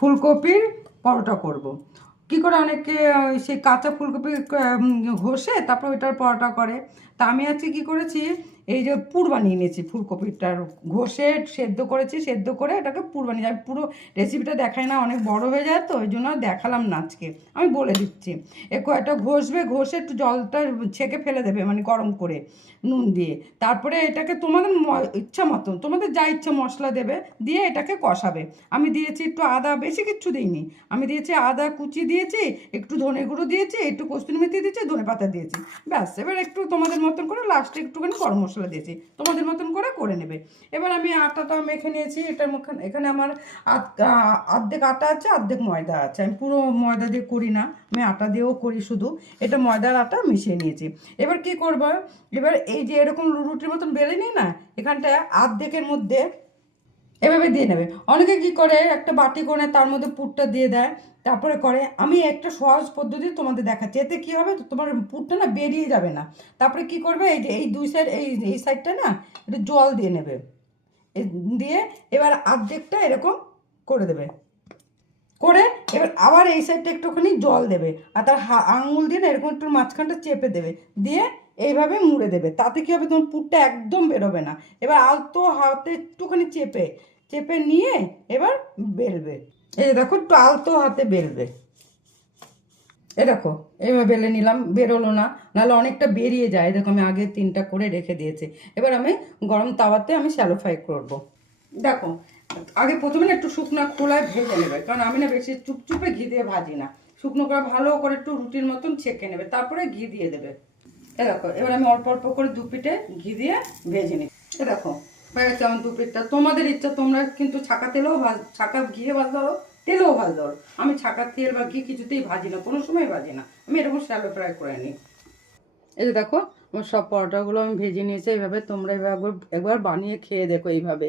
ফুলকপির পরোটা করব। কি করে অনেকে সেই কাঁচা ফুলকপি ঘষে তারপর ওইটার পরোটা করে। তা আমি আজকে কী করেছি, এই যে পুর বানিয়ে নিয়েছি, ফুলকপিটার ঘষে সেদ্ধ করেছি, সেদ্ধ করে এটাকে পুর বানিয়ে, আমি পুরো রেসিপিটা দেখাই না, অনেক বড় হয়ে যায় তো ওই জন্য দেখালাম না আজকে, আমি বলে দিচ্ছি। কয়েকটা ঘষবে, ঘষে একটু জলটা ছেঁকে ফেলে দেবে, মানে গরম করে নুন দিয়ে। তারপরে এটাকে তোমাদের ইচ্ছা মতন, তোমাদের যা ইচ্ছা মশলা দেবে, দিয়ে এটাকে কষাবে। আমি দিয়েছি একটু আদা, বেশি কিচ্ছু দিইনি, আমি দিয়েছি আদা কুচি দিয়েছি, একটু ধনে গুঁড়ো দিয়েছি, একটু কস্তুরি মেথি দিয়েছি, ধনে পাতা দিয়েছি, ব্যাস। এবার একটু তোমাদের মতন করে লাস্টে একটুখানি গরম মশলা দিয়েছি, তোমাদের মতন করে নেবে। এবার আমি আটাটা মেখে নিয়েছি, এটার মুখে এখানে আমার অর্ধেক আটা আছে, অর্ধেক ময়দা আছে। আমি পুরো ময়দা দিয়ে করি না, আমি আটা দিয়েও করি শুধু। এটা ময়দার আটা মিশিয়ে নিয়েছি। এবার কি করবো, এবার এই যে এরকম রুটির মতন বেলে নিই না, এখানটায় অর্ধেকের মধ্যে এভাবে দিয়ে নেবে। অনেকে কি করে একটা বাটি করে তার মধ্যে পুরটা দিয়ে দেয়, তারপরে করে। আমি একটা সহজ পদ্ধতি তোমাদের দেখাচ্ছি, এতে কি হবে, তোমার পুরটা না বেরিয়ে যাবে না। তারপরে কি করবে, এই যে এই দুই সাইড, এই সাইডটা না একটু জল দিয়ে নেবে, দিয়ে এবার অর্ধেকটা এরকম করে দেবে, করে এবার আবার এই সাইডটা একটুখানি জল দেবে, আর তার আঙুল দিয়ে না এরকম একটু মাঝখানটা চেপে দেবে, দিয়ে এইভাবে মুড়ে দেবে। তাতে কী হবে, তোমার পুরটা একদম বেরোবে না। এবার আলতো হাতে একটুখানি চেপে চেপে নিয়ে এবার বেলবে। এই যে দেখো, একটু আলতো হাতে বেলবে। এ দেখো, এবার বেলে নিলাম, বেরোলো না, নাহলে অনেকটা বেরিয়ে যায়। দেখো আমি আগে 3টা করে রেখে দিয়েছি। এবার আমি গরম তাওয়াতে আমি শ্যালো ফ্রাই করবো। দেখো, আগে প্রথমে না একটু শুকনো খোলায় ভেজে নেবে, কারণ আমি না বেশি চুপচুপে ঘি দিয়ে ভাজি না, শুকনো করে ভালো করে একটু রুটির মতন ছেঁকে নেবে, তারপরে ঘি দিয়ে দেবে। এ দেখো, এবার আমি অল্প অল্প করে 2 পিঠে ঘি দিয়ে ভেজে নিই। এ দেখো, হয়ে গেছে আমার 2 পিঠটা। তোমাদের ইচ্ছা, তোমরা কিন্তু ছাকা তেলেও ছাকা ঘিয়ে ভাজতে পারো, তেলেও ভাজতে পারো। আমি ছাকা তেল বা ঘি কিছুতেই ভাজি না, কোনো সময় ভাজি না, আমি এরকম শ্যালো ফ্রাই করে নিই। এই যে দেখো, আমার সব পরোটাগুলো আমি ভেজে নিয়েছি এইভাবে। তোমরা এবার একবার বানিয়ে খেয়ে দেখো এইভাবে,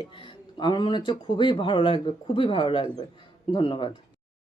আমার মনে হচ্ছে খুবই ভালো লাগবে, খুবই ভালো লাগবে। ধন্যবাদ।